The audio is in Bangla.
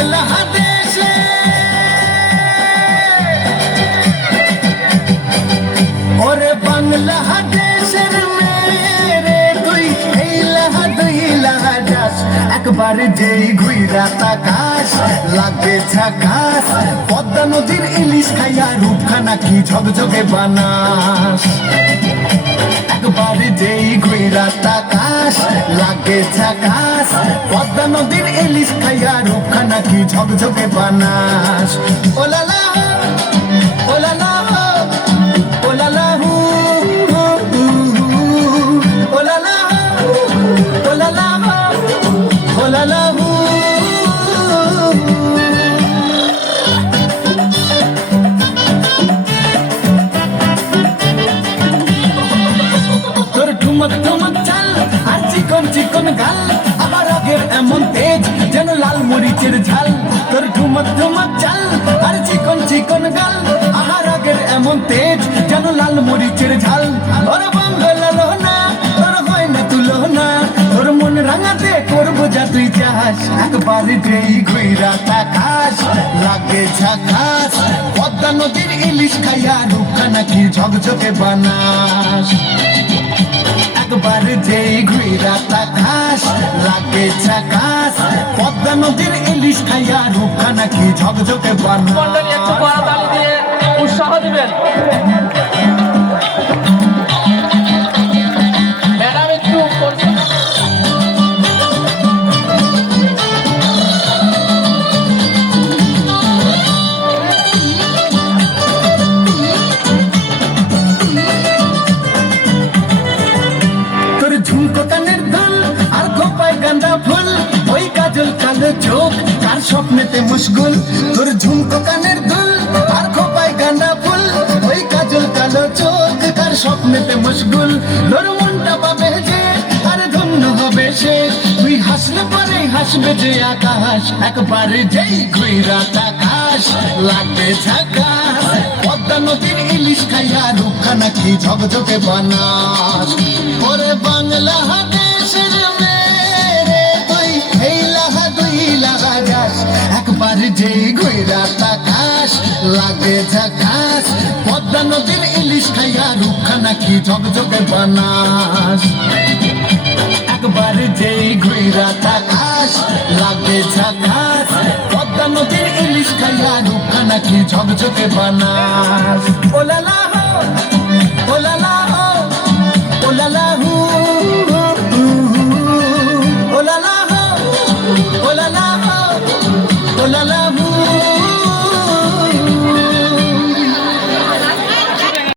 বাংলাদেশে ওরে বাংলাদেশের মেরে তুই যাস একবার যেই ঘুইরা তাকাস লাগে ঝাকাস পদ্মা নদীর ইলিশ খাইয়া রূপখানা কি ঝকঝকে বানাস একবার যেই ঘুইরা তাকাস লাগে ঝাকাস পদ্মা নদীর ইলিশ খাইয়া রূপখানা কি ঝকঝকে বানাস ওলালা ওলালা ওলালা হু ওলালা ওলালা ওলালা হু তোর ঠুমক ঠুমক চাল আর চিকন চিকন গাল আবার আগের এমন তেজ যেন লাল মরিচের ঝাল তোর ঠুমক ঠুমক চাল আর চিকন চিকন গাল আবার আগের এমন তেজ যেন লাল মরিচের ঝাল তোর বাংলা লোনা তোর হয় না তুলো না তোর মন রাঙাতে করবো যা তুই চাস একবার যেই ঘুইরা তাকাস লাগে ঝাকাস পদ্মা নদীর ইলিশ খাইয়া রূপখানা কি ঝকঝকে বানাস একবার যেই ঘুইরা তাকাস লাগে ঝাকাস পদ্মা নদীর ইলিশ খাইয়া রূপখানা কি ঝকঝকে বানাস একটু বড় তালি দিয়ে উৎসাহ দিবেন ম্যাডাম একটু ঝুমকো কানের দুল আর খোপায় গাঁদা ফুল ওই কাজল কালো চোখ কার স্বপ্নেতে মুশগুল তোর ঝুমকো কানের দুল আর খোপায় গাঁদা ফুল ওই কাজল কালো চোখ কার স্বপ্নেতে মুশগুল তোর মনটা পাবে যে আর ধন্য হবে সে তুই হাসলে পরে হাসবে যে আকাশ একবার যেই ঘুইরা তাকাস লাগবে ঝাকাস পদ্মা নদীর ইলিশ খাইয়া রূপখানা কি ঝকঝকে বানাস ওরে বাংলাদেশের মেরে তুই যাস একবার যেই ঘুইরা তাকাস লাগে ঝাকাস পদ্মা নদীর ইলিশ খাইয়া রূপখানা কি ঝকঝকে বানাস একবার যেই ঘুইরা তাকাস লাগে ঝাকাস পদ্মা নদীর ইলিশ খাইয়া রূপখানা কি ঝকঝকে বানাস ওলালা